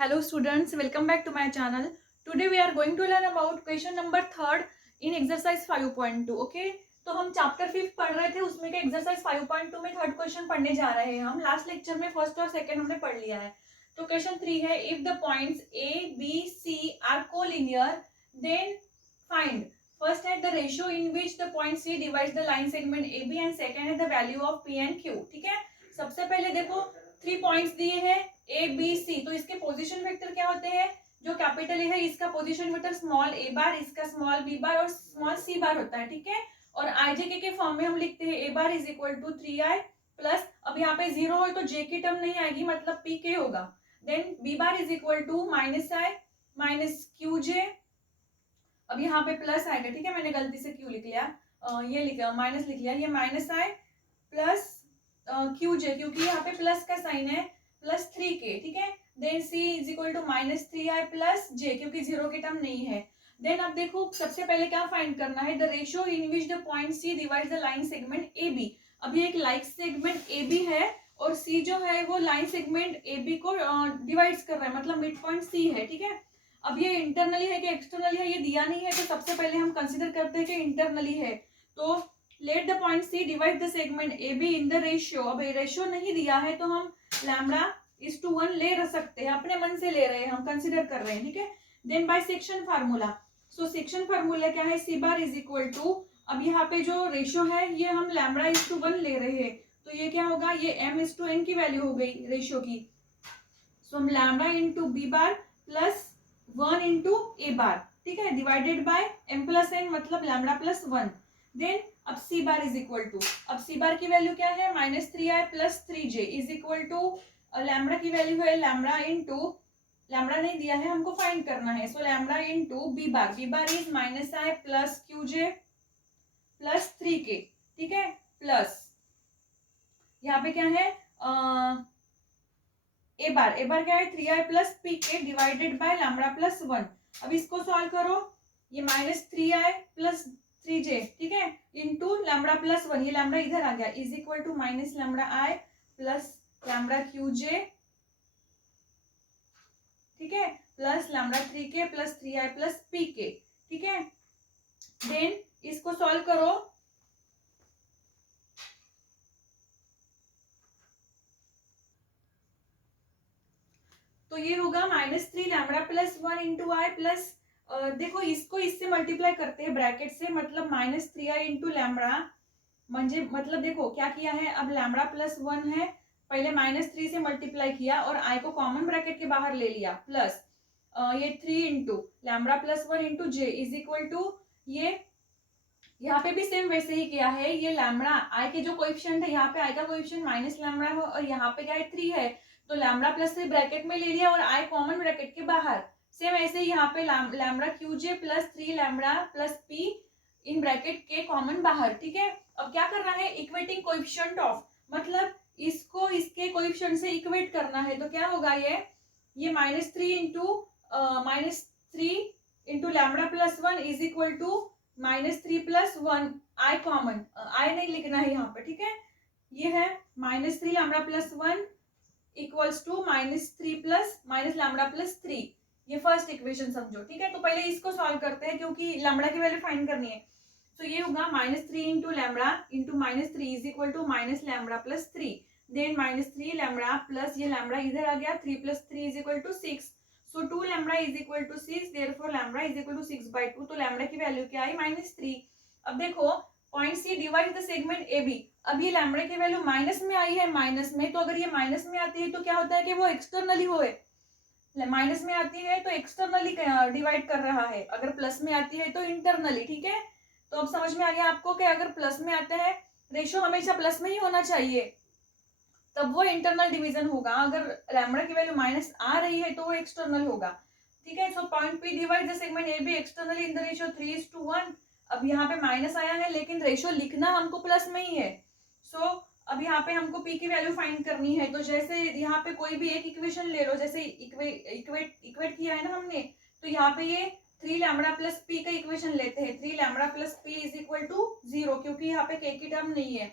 Hello students, welcome back to my channel. Today we are going to learn about question number 3 in exercise 5.2. Okay, तो हम chapter 5 पढ़ रहे थे, उसमें के एक्सरसाइज 5.2 में थर्ड क्वेश्चन पढ़ने जा रहे हैं हम. लास्ट लेक्चर में फर्स्ट और सेकंड हमने पढ़ लिया है. तो क्वेश्चन 3 है, if the points A, B, C are collinear then find first है the ratio in which the point C divides the line segment AB and second है the value of P and Q. ठीक है, सबसे पहले देखो 3 points दिए हैं A B C, तो इसके पोजीशन वेक्टर क्या होते हैं. जो कैपिटल ए है इसका पोजीशन वेक्टर स्मॉल ए बार, इसका स्मॉल बी बार और स्मॉल सी बार होता है. ठीक है, और आईजे के फॉर्म में हम लिखते हैं a bar is equal to 3i plus, अब यहाँ पे 0 है तो जे की टर्म नहीं आएगी, मतलब पी के होगा. Then B bar is equal to minus I minus Q J, अब यहाँ पे प्लस आएगा. ठीक है, मैंने गलती से क्यू लिख लिया, ये लिखा माइनस लिख लिया, ये माइनस आई प्लस क्यू जे, क्योंकि यहाँ पे प्लस का साइन है, प्लस 3k. ठीक है, then c is equal to minus 3i plus j, क्योंकि 0 की टर्म नहीं है. देन अब देखो सबसे पहले क्या फाइंड करना है, the ratio in which the point c divides the line segment AB. अब ये एक लाइन सेगमेंट AB है और c जो है वो लाइन सेगमेंट AB को डिवाइड्स कर रहा है, मतलब मिड पॉइंट c है. ठीक है, अब ये इंटरनली है कि एक्सटर्नली है ये दिया नहीं है, तो सबसे पहले हम कंसिडर करते हैं कि इंटरनली है. तो let the point C divide the segment AB in the ratio. अब रेशियो नहीं दिया है तो हम लैम्बडा इज टू 1 ले रह सकते हैं, अपने मन से ले रहे हैं, हम कंसिडर कर रहे हैं. ठीक है, then by section formula. So section formula क्या है, C bar is equal to, अब यहाँ पे जो रेशियो है ये हम लैम्बडा इज टू 1 ले रहे हैं, तो ये क्या होगा, ये m इज टू n की वैल्यू हो गई रेशियो की. सो हम lambda into B bar plus 1 into ए बार. ठीक है, divided by m plus n, मतलब लैम्बडा प्लस 1. देन अब C bar is equal to, अब सी बार की वैल्यू क्या है, minus 3i plus 3j is equal to, lambda की value है लैम्बडा इंटू, लैम्बडा नहीं दिया है हमको फाइंड करना है, सो lambda into B bar is minus I plus Q J plus 3k. ठीक है, प्लस यहाँ पे क्या है ए बार क्या है 3i प्लस पी के डिवाइडेड बाय लैम्बडा प्लस 1. अब इसको सॉल्व करो, ये माइनस 3i प्लस 3j. ठीक है, इंटू लैम्बडा प्लस 1, ये लैम्बडा इधर आ गया, is equal to minus lambda I plus lambda Q J. ठीक है, plus lambda 3k plus 3i plus P K. ठीक है, देन इसको सॉल्व करो, तो ये होगा माइनस 3 लैम्बडा प्लस 1 इंटू आई प्लस, देखो इसको इससे मल्टीप्लाई करते हैं ब्रैकेट से, मतलब माइनस 3i इंटू लैम्बडा, मतलब देखो क्या किया है, अब लैम्बडा प्लस 1 है, पहले माइनस 3 से मल्टीप्लाई किया और आई को कॉमन ब्रैकेट के बाहर ले लिया, प्लस ये 3 into lambda plus 1 into J is equal to, ये यहाँ पे भी सेम वैसे ही किया है, ये लैम्बडा आई के जो कोएफिशिएंट है, यहाँ पे आई का कोएफिशिएंट माइनस लैम्बडा है और यहाँ पे क्या है 3 है, तो लैम्बडा प्लस 3 ब्रैकेट में ले लिया और आई कॉमन ब्रैकेट के बाहर. सेम ऐसे ही यहाँ पे lambda Q J plus 3 lambda plus P in bracket के कॉमन बाहर. ठीक है, अब क्या करना है, इक्वेटिंग कोएफिशिएंट ऑफ, मतलब इसको इसके कोएफिशिएंट से इक्वेट करना है, तो क्या होगा, ये minus 3 into lambda plus 1 is equal to minus 3 plus 1, I common, I नहीं लिखना है यहाँ पे. ठीक है, ये है minus 3 lambda plus 1 equals to minus 3 plus minus lambda plus 3, ये फर्स्ट इक्वेशन समझो. ठीक है, तो पहले इसको सॉल्व करते हैं क्योंकि लैम्बडा की वैल्यू फाइंड करनी है. तो ये होगा minus 3 into lambda into minus 3 is equal to minus lambda plus 3. Then minus 3 lambda plus ये लैम्बडा इधर आ गया, 3 plus 3 is equal to 6. So 2 lambda is equal to 6, therefore lambda is equal to 6/2. तो लैम्बडा की value क्या आई, -3. अब देखो point C divide the segment A B, अब ये लैम्बडा की वैल्यू माइनस में आई है, माइनस में, तो अगर ये माइनस में आती है तो क्या होता है कि वो एक्सटर्नली होए, माइनस में आती है तो एक्सटर्नली डिवाइड कर रहा है, अगर प्लस में आती है तो इंटरनली. ठीक है, तो अब समझ में आ गया आपको कि अगर प्लस में आता है, रेशियो हमेशा प्लस में ही होना चाहिए, तब वो इंटरनल डिवीजन होगा, अगर लैम्बडा की वैल्यू माइनस आ रही है तो वो एक्सटर्नल होगा. ठीक है, so point P divide the segment A B externally in the ratio 3:1. अब यहाँ पे माइनस आया है लेकिन रेशियो लिखना हमको प्लस में ही है, सो अब यहाँ पे हमको पी की वैल्यू फाइंड करनी है. तो जैसे यहाँ पे कोई भी एक इक्वेशन ले लो, जैसे इक्वेट किया है ना हमने, तो यहाँ पे ये 3 लैम्बडा प्लस पी का इक्वेशन लेते हैं, 3 lambda plus P is equal to 0, क्योंकि यहाँ पे के की टर्म नहीं है.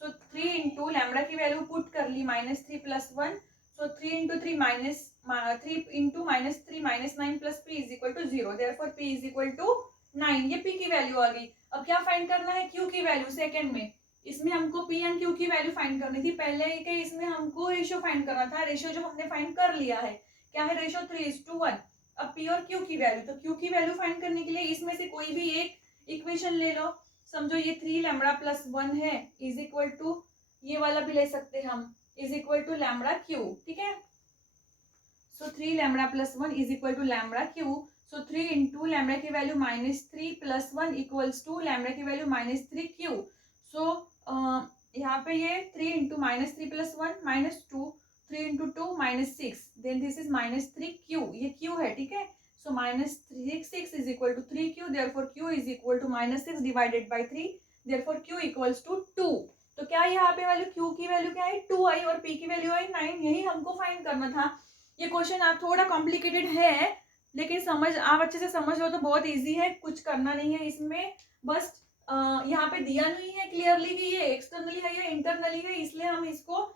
सो 3 इंटू लैम्बडा की वैल्यू पुट कर ली -3 + 1, So 3 into 3 minus 3 into minus 3 minus 9 plus p is equal to 0. Therefore p is equal to 9. ये p की वैल्यू आ गई. अब क्या फाइंड करना है? q की वैल्यू. सेकंड में इसमें हमको p एंड q की वैल्यू फाइंड करनी थी. पहले के इसमें हमको रेशियो फाइंड करना था. रेशियो जो हमने फाइंड कर लिया है, क्या है रेशियो? 3:1. अब p और q की वैल्यू, तो q की वैल्यू फाइंड करने के लिए इसमें से कोई भी एक इक्वेशन ले लो. समझो ये 3 लैम्बडा प्लस 1 है इज इक्वल टू, ये वाला भी ले सकते हैं हम, is equal to lambda q. ठीक है. So 3 lambda plus 1 is equal to lambda q. So 3 into lambda की value -3 plus 1 equals to lambda की वैल्यू -3 क्यू. सो यहाँ पे ये 3 into -3 plus 1 -2, 3 into 2 -6, then this is -3 q. ये q है. ठीक है. So -6 is equal to 3q. Therefore q is equal to -6 divided by 3. Therefore q equals to 2. तो क्या यहाँ पे वैल्यू q की वैल्यू क्या है? 2 आई और p की वैल्यू आई 9. यही हमको फाइंड करना था. ये क्वेश्चन आप थोड़ा कॉम्प्लिकेटेड है, लेकिन समझ आप अच्छे से समझ लो तो बहुत इजी है. कुछ करना नहीं है इसमें. बस यहाँ पे दिया नहीं है क्लियरली कि ये एक्सटर्नली है या इंटरनली है, इसलिए हम इसको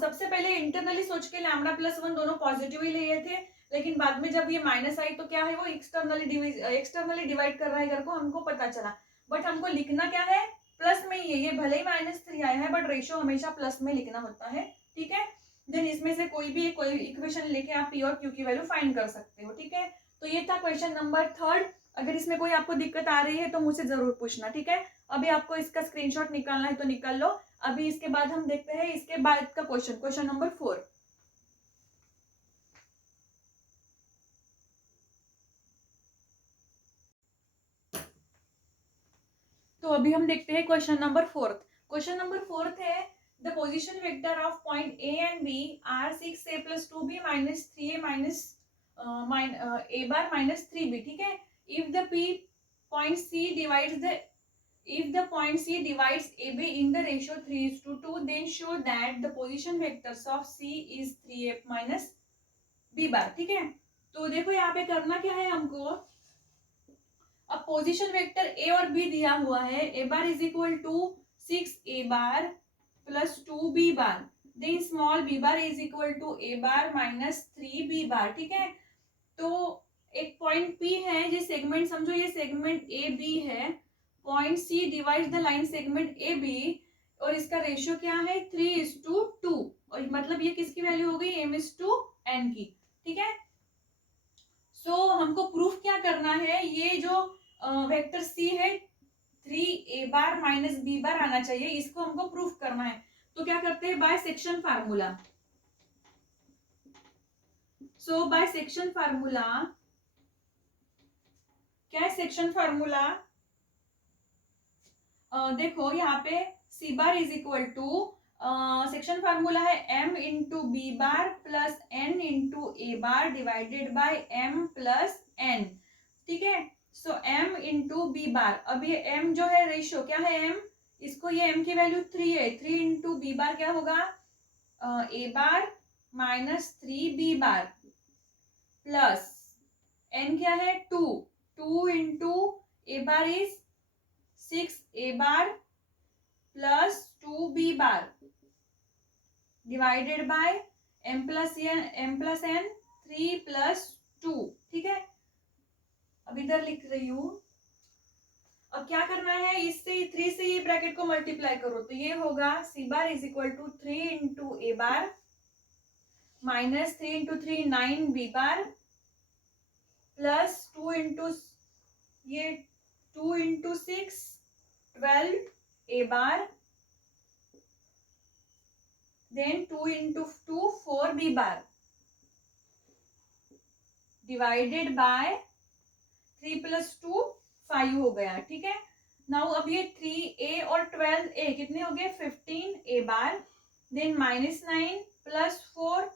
सबसे पहले इंटरनली सोच के लैम्बडा प्लस 1 दोनों पॉजिटिव ही लिए थे. लेकिन बाद में जब ये माइनस आई तो क्या है, वो एक्सटर्नली डिवाइड कर रहा है घर को, हमको पता चला. बट हमको लिखना क्या है? प्लस में ही है. ये भले ही -3 आया है बट रेशियो हमेशा प्लस में लिखना होता है. ठीक है. देन इसमें से कोई भी इक्वेशन लेके आप पी और क्यू की वैल्यू फाइंड कर सकते हो. ठीक है. तो ये था क्वेश्चन नंबर 3. अगर इसमें कोई आपको दिक्कत आ रही है तो मुझसे जरूर पूछना. ठीक है. अभी आपको इसका स्क्रीनशॉट निकालना है तो निकाल लो. अभी इसके बाद हम देखते हैं इसके बाद का क्वेश्चन नंबर 4. तो अभी हम देखते हैं क्वेश्चन नंबर 4. क्वेश्चन नंबर 4 है the position vector of point A and B are 6a + 2b - 3a - a bar -3b. ठीक है. If the point C divides AB in the ratio 3:2, then show that the position vectors of C is 3a - b बार. ठीक है. तो देखो यहाँ पे करना क्या है हमको. अब पोजीशन वेक्टर ए और बी दिया हुआ है. A bar is equal to 6a bar plus 2b bar. Then small b bar is equal to a bar -3b bar. ठीक है. तो एक पॉइंट P है, ये सेगमेंट समझो, ये सेगमेंट ए बी है. Point C divide the line segment A B और इसका रेशियो क्या है? 3:2. और मतलब ये किसकी वैल्यू हो गई? m/n की. ठीक है. सो हमको प्रूफ क्या करना है? ये जो वेक्टर C है 3a बार -b बार आना चाहिए, इसको हमको प्रूफ करना है. तो क्या करते हैं? By section formula. So by section formula क्या है? सेक्शन फार्मूला देखो यहाँ पे C bar is equal to section formula है m into B bar plus n into A bar divided by m plus n. ठीक है. So m into B bar. अब ये m जो है रेशियो क्या है? m, इसको ये m की वैल्यू 3 है. 3 इंटू बी बार क्या होगा? a bar -3b bar plus n क्या है? 2. 2 into A bar is 6a bar plus 2b bar divided by m plus n 3 + 2. ठीक है. अब इधर लिख रही हूं. अब क्या करना है? इससे 3 से ये ब्रैकेट को मल्टीप्लाई करो तो ये होगा C bar is equal to 3 into A bar -3 into 3 9b bar plus 2 into ये 2 into 6 12a bar then 2 into 2 4b bar divided by 3 + 2 5 हो गया. ठीक है. नाउ अब ये 3a और 12a कितने हो गए? 15a बार देन -9 + 4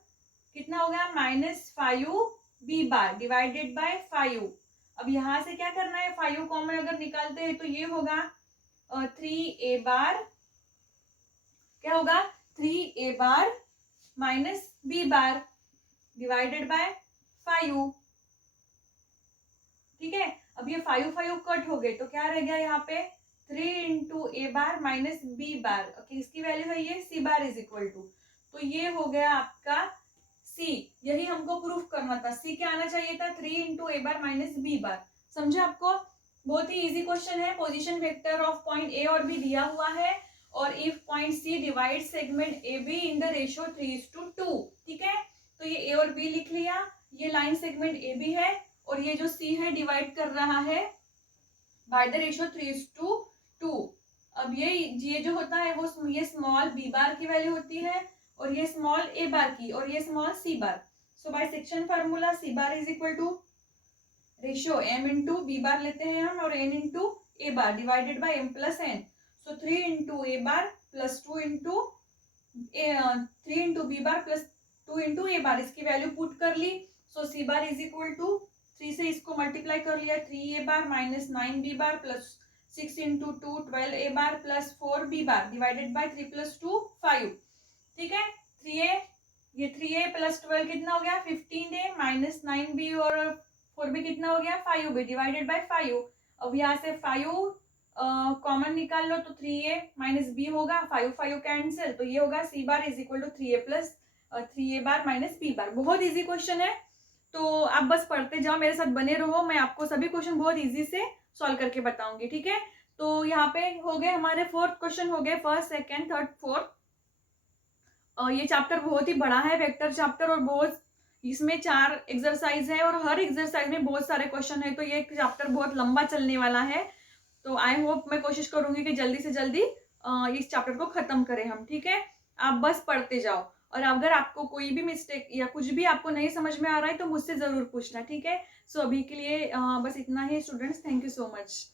कितना हो गया? -5b बार डिवाइडेड बाय 5. अब यहाँ से क्या करना है? 5 कॉमन अगर निकालते हैं तो ये होगा 3a बार. क्या होगा? 3a बार -b बार डिवाइडेड बाय 5. ठीक है. अब ये 5 कट हो गए तो क्या रह गया यहाँ पे? 3 इंटू ए बार -b बार. ओके. इसकी वैल्यू है ये C bar is equal to. तो ये हो गया आपका सी। यही हमको प्रूफ करना था, सी क्या आना चाहिए था 3 इंटू ए बार माइनस बी बार। समझे आपको? बहुत ही इजी क्वेश्चन है। Position vector of point A और बी दिया हुआ है और if point C divide segment A B in the ratio 3:2, ठीक है। तो ये ए और बी लिख लिया, ये लाइन सेगमेंट ए बी है और ये जो सी है डिवाइड कर रहा है बाय द रेशियो 3:2। अब ये जो होता है वो ये स्मॉल बी बार की वैल्यू होती है और ये स्मॉल ए बार की और ये small c bar. So by section formula c bar is equal to ratio m into B bar लेते हैं हम और n into A bar divided by m plus n. So 3 into A bar plus 2 into 3 into B bar plus 2 into A bar, इसकी value put कर ली। So c bar is equal to 3 से इसको multiply कर लिया, 3 ए bar minus 9 B bar plus 6 into 2 12 A bar plus 4 B bar divided by 3 plus 2 5, ठीक है। 3a, ये 3a प्लस 12 कितना हो गया 15a माइनस 9b और 4b कितना हो गया 5b डिवाइडेड बाय 5। अब यहाँ से 5 कॉमन निकाल लो तो 3a माइनस b होगा, 5 कैंसिल, तो ये होगा c bar is equal to 3a plus 3a bar minus b bar. बहुत इजी क्वेश्चन है, तो आप बस पढ़ते जाओ, मेरे साथ बने रहो, मैं आपको सभी क्वेश्चन बहुत इजी से सॉल्व करके बताऊंगी, ठीक है। तो यहाँ पे हो गए हमारे 4th क्वेश्चन हो गए, 1st 2nd 3rd 4th। ये चैप्टर बहुत ही बड़ा है, वेक्टर चैप्टर, और बहुत इसमें 4 एक्सरसाइज है और हर एक्सरसाइज में बहुत सारे क्वेश्चन है, तो ये चैप्टर बहुत लंबा चलने वाला है। तो आई होप, मैं कोशिश करूंगी कि जल्दी से जल्दी इस चैप्टर को खत्म करें हम, ठीक है। आप बस पढ़ते जाओ और अगर आपको कोई भी मिस्टेक या कुछ भी आपको नहीं समझ में आ रहा है तो मुझसे जरूर पूछना, ठीक है। सो अभी के लिए बस इतना ही students, thank you so much.